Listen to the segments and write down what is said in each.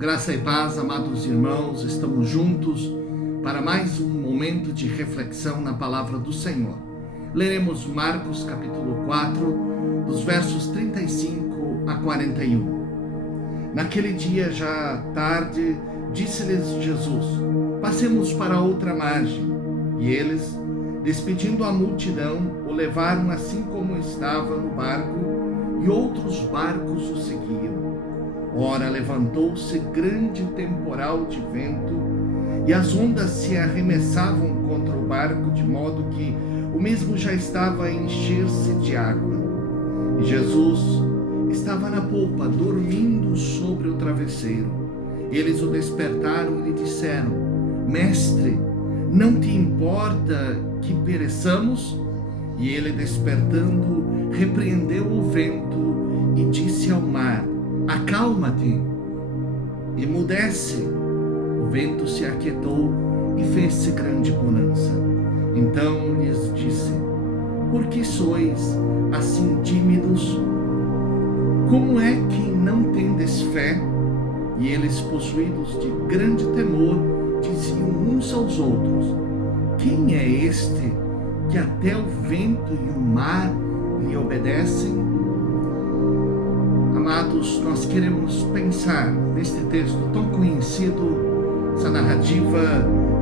Graça e paz, amados irmãos, estamos juntos para mais um momento de reflexão na palavra do Senhor. Leremos Marcos capítulo 4, dos versos 35 a 41. Naquele dia já tarde, disse-lhes Jesus: passemos para outra margem. E eles, despedindo a multidão, o levaram assim como estava no barco, e outros barcos o seguiram. Ora, levantou-se grande temporal de vento, e as ondas se arremessavam contra o barco, de modo que o mesmo já estava a encher-se de água. E Jesus estava na polpa, dormindo sobre o travesseiro. Eles o despertaram e lhe disseram: Mestre, não te importa que pereçamos? E ele, despertando, repreendeu o vento e disse ao mar: acalma-te, emudece. O vento se aquietou e fez-se grande bonança. Então lhes disse: por que sois assim tímidos? Como é que não tendes fé? E eles, possuídos de grande temor, diziam uns aos outros: quem é este que até o vento e o mar lhe obedecem? Amados, nós queremos pensar neste texto tão conhecido, essa narrativa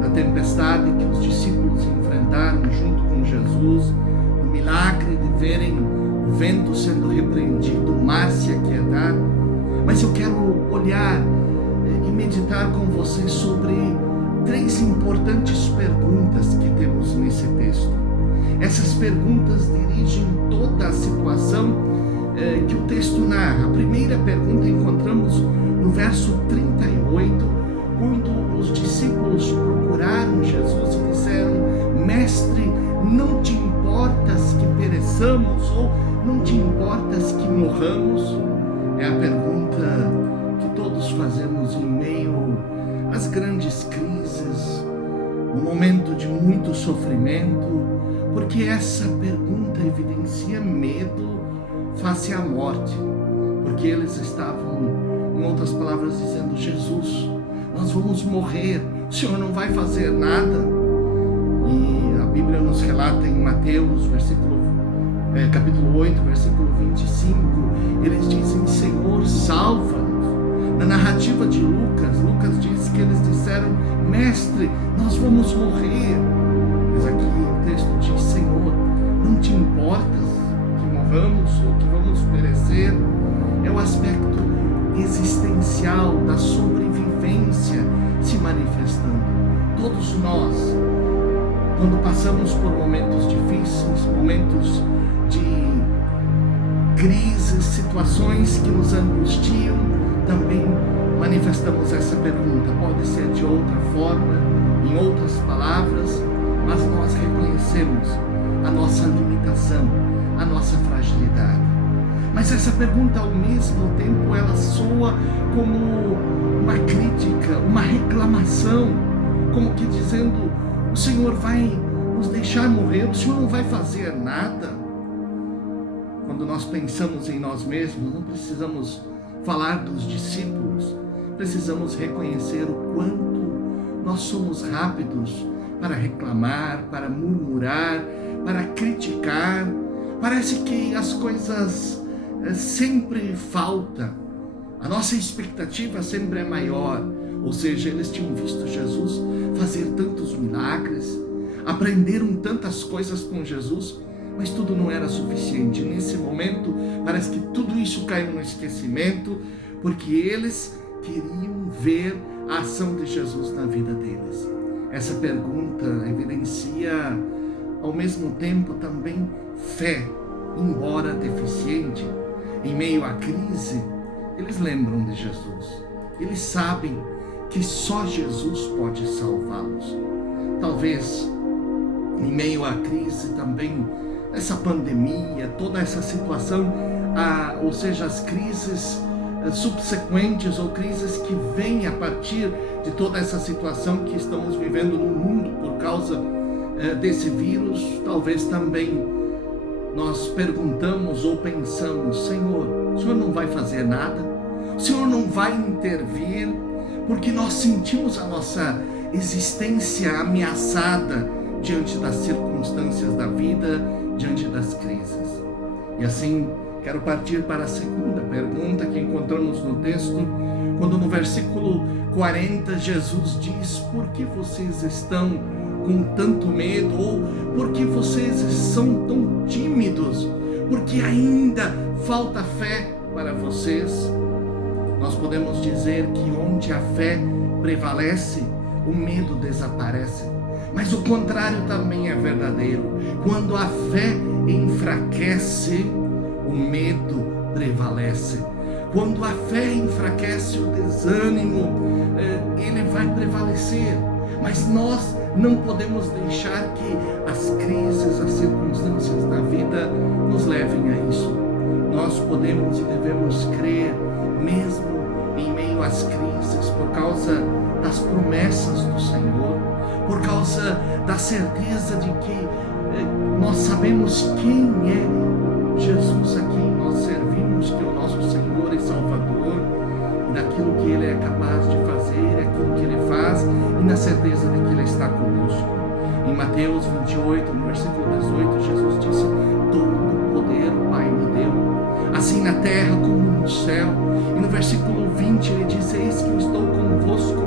da tempestade que os discípulos enfrentaram junto com Jesus, o milagre de verem o vento sendo repreendido, o mar se aquietar. Mas eu quero olhar e meditar com vocês sobre três importantes perguntas que temos nesse texto. Essas perguntas dirigem toda a situação que o texto narra. A primeira pergunta encontramos no verso 38, quando os discípulos procuraram Jesus e disseram: Mestre, não te importas que pereçamos, ou não te importas que morramos? É a pergunta que todos fazemos em meio às grandes crises, no momento de muito sofrimento, porque essa pergunta evidencia medo face à morte, porque eles estavam, em outras palavras, dizendo: Jesus, nós vamos morrer, o Senhor não vai fazer nada. E a Bíblia nos relata em Mateus, capítulo 8, versículo 25, eles dizem: Senhor, salva-nos. Na narrativa de Lucas diz que eles disseram: Mestre, nós vamos morrer. Mas aqui o texto diz: Senhor, não te importas que morramos ou que vamos perecer? É o aspecto existencial da sobrevivência se manifestando. Todos nós, quando passamos por momentos difíceis, momentos de crises, situações que nos angustiam, também manifestamos essa pergunta. Pode ser de outra forma, em outras palavras, mas nós reconhecemos a nossa limitação, a nossa fragilidade. Mas essa pergunta, ao mesmo tempo, ela soa como uma crítica, uma reclamação, como que dizendo: o Senhor vai nos deixar morrer, o Senhor não vai fazer nada. Quando nós pensamos em nós mesmos, não precisamos falar dos discípulos, precisamos reconhecer o quanto nós somos rápidos para reclamar, para murmurar, para criticar. Parece que as coisas sempre faltam, a nossa expectativa sempre é maior. Ou seja, eles tinham visto Jesus fazer tantos milagres, aprenderam tantas coisas com Jesus, mas tudo não era suficiente. Nesse momento, parece que tudo isso caiu no esquecimento, porque eles queriam ver a ação de Jesus na vida deles. Essa pergunta evidencia, ao mesmo tempo, também fé, embora deficiente. Em meio à crise, eles lembram de Jesus. Eles sabem que só Jesus pode salvá-los. Talvez, em meio à crise também, essa pandemia, toda essa situação, ou seja, as crises subsequentes ou crises que vêm a partir de toda essa situação que estamos vivendo no mundo por causa desse vírus, talvez também nós perguntamos ou pensamos: Senhor, o Senhor não vai fazer nada? o Senhor não vai intervir, porque nós sentimos a nossa existência ameaçada diante das circunstâncias da vida, diante das crises. E assim, quero partir para a segunda pergunta que encontramos no texto, quando no versículo 40 Jesus diz: por que vocês estão com tanto medo? Ou por que vocês são tão tímidos? Porque ainda falta fé para vocês? Nós podemos dizer que onde a fé prevalece, o medo desaparece. Mas o contrário também é verdadeiro. Quando a fé enfraquece, o medo prevalece. Quando a fé enfraquece, o desânimo, ele vai prevalecer. Mas nós não podemos deixar que as crises, as circunstâncias da vida nos levem a isso. Nós podemos e devemos crer, mesmo em meio às crises, por causa das promessas do Senhor, por causa da certeza de que nós sabemos quem é Jesus a quem nós servimos, que é o nosso Senhor e Salvador, e daquilo que Ele é capaz de fazer, aquilo que Ele faz, e na certeza de que Ele está conosco. Em Mateus 28, no versículo 18, Jesus disse: todo o poder o Pai me deu, assim na terra como no céu. E no versículo 20 Ele diz: eis que eu estou convosco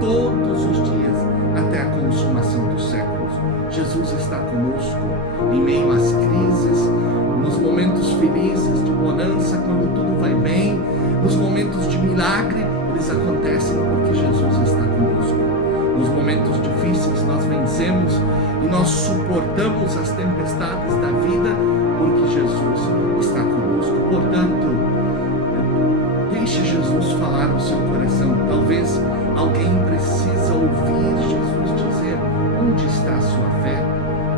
todos os dias, até a consumação dos séculos. Jesus está conosco em meio às crises, nos momentos felizes, de bonança, quando tudo vai bem, nos momentos de milagre, eles acontecem porque Jesus está conosco. Nos momentos difíceis nós vencemos e nós suportamos as tempestades da vida porque Jesus está conosco. Portanto, deixe Jesus falar no seu coração. Talvez alguém precisa ouvir Jesus dizer: onde está a sua fé?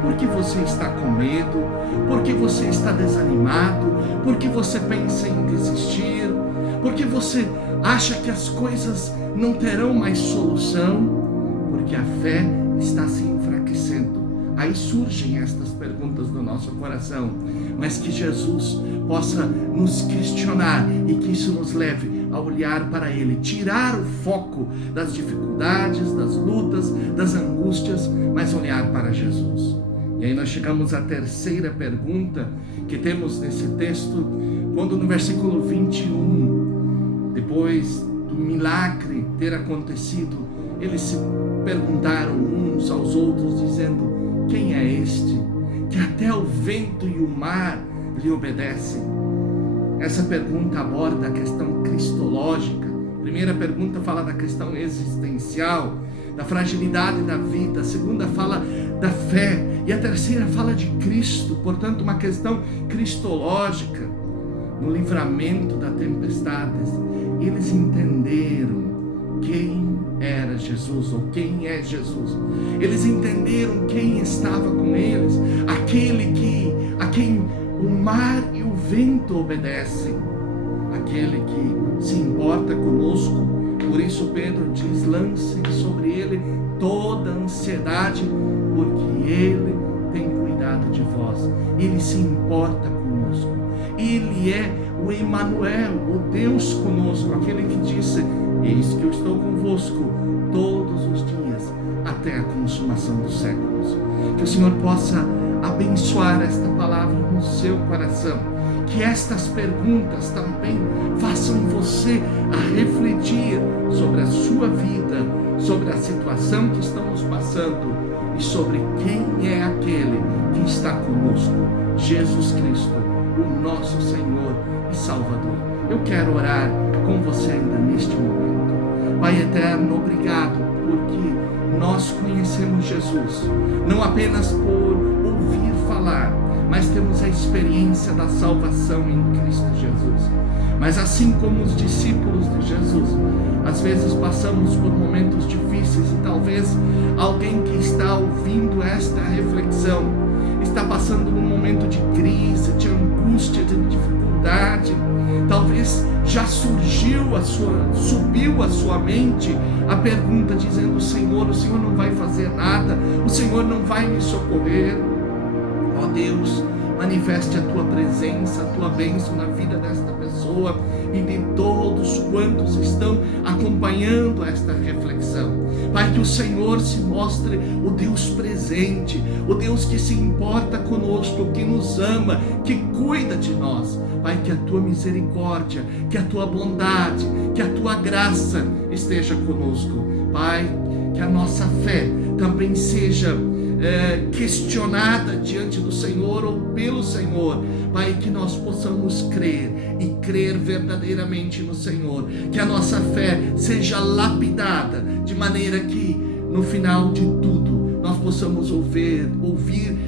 Por que você está com medo? Por que você está desanimado? Por que você pensa em desistir? Por que você acha que as coisas não terão mais solução? Porque a fé está se enfraquecendo. Aí surgem estas perguntas do nosso coração, mas que Jesus possa nos questionar e que isso nos leve a olhar para Ele, tirar o foco das dificuldades, das lutas, das angústias, mas olhar para Jesus. E aí nós chegamos à terceira pergunta que temos nesse texto, quando no versículo 21, depois do milagre ter acontecido, eles se perguntaram uns aos outros, dizendo: quem é este, que até o vento e o mar lhe obedecem? Essa pergunta aborda a questão cristológica. A primeira pergunta fala da questão existencial, da fragilidade da vida. A segunda fala da fé. E a terceira fala de Cristo, portanto uma questão cristológica. No livramento da tempestades, eles entenderam quem era Jesus, ou quem é Jesus. Eles entenderam quem estava com eles, aquele a quem o mar e o vento obedecem, aquele que se importa conosco. Por isso Pedro diz: lancem sobre ele toda a ansiedade, porque ele tem cuidado de vós, ele se importa conosco, ele é o Emanuel, o Deus conosco, aquele que disse: eis que eu estou convosco todos os dias, até a consumação dos séculos. Que o Senhor possa abençoar esta palavra no seu coração, que estas perguntas também façam você a refletir sobre a sua vida, sobre a situação que estamos passando e sobre quem é aquele que está conosco, Jesus Cristo, o nosso Senhor e Salvador. Eu quero orar com você ainda neste momento. Pai eterno, obrigado porque nós conhecemos Jesus, não apenas por ouvir falar, mas temos a experiência da salvação em Cristo Jesus. Mas assim como os discípulos de Jesus, às vezes passamos por momentos difíceis, e talvez alguém que está ouvindo esta reflexão está passando por um momento de crise, de angústia, de dificuldade. Talvez já subiu à sua mente a pergunta dizendo: Senhor, o Senhor não vai fazer nada, o Senhor não vai me socorrer. Ó Deus, manifeste a tua presença, a tua bênção na vida desta pessoa e de todos quantos estão acompanhando esta reflexão. Pai, que o Senhor se mostre o Deus presente, o Deus que se importa conosco, que nos ama, que cuida de nós. Pai, que a tua misericórdia, que a tua bondade, que a tua graça esteja conosco. Pai, que a nossa fé também seja questionada diante do Senhor ou pelo Senhor. Pai, que nós possamos crer e crer verdadeiramente no Senhor, que a nossa fé seja lapidada, de maneira que no final de tudo nós possamos ouvir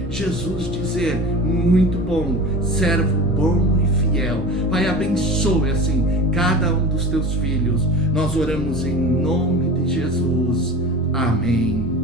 Jesus dizer: muito bom, servo bom e fiel. Pai, abençoe assim cada um dos teus filhos. Nós oramos em nome de Jesus. Amém.